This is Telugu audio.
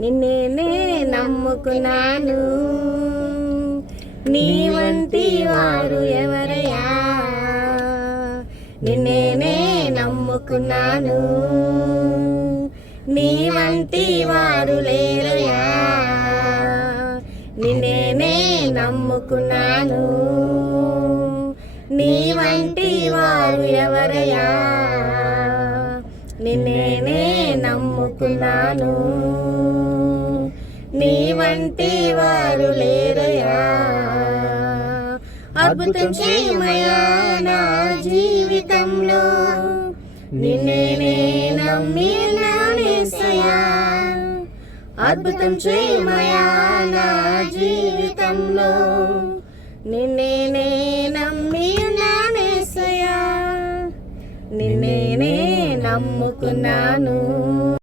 నిన్నే నమ్ముకున్నాను, నీ వంటి వారు ఎవరయ్యా? నిన్నే నమ్ముకున్నాను, నీ వంటి వారు లేరయ్యా. నిన్నే నమ్ముకున్నాను, నీ వంటి వారు ఎవరయ్యా? నిన్నే నమ్ముకున్నాను, నీ వంటి వారు లేరయ్యా. అద్భుతం చేయమయ్యా నా జీవితంలో, నిన్నే నమ్మినానేసయ్యా. అద్భుతం చేయమయ్యా నా జీవితంలో, నిన్నే నమ్మినానేసయ్యా. నిన్నే నమ్ముకున్నాను.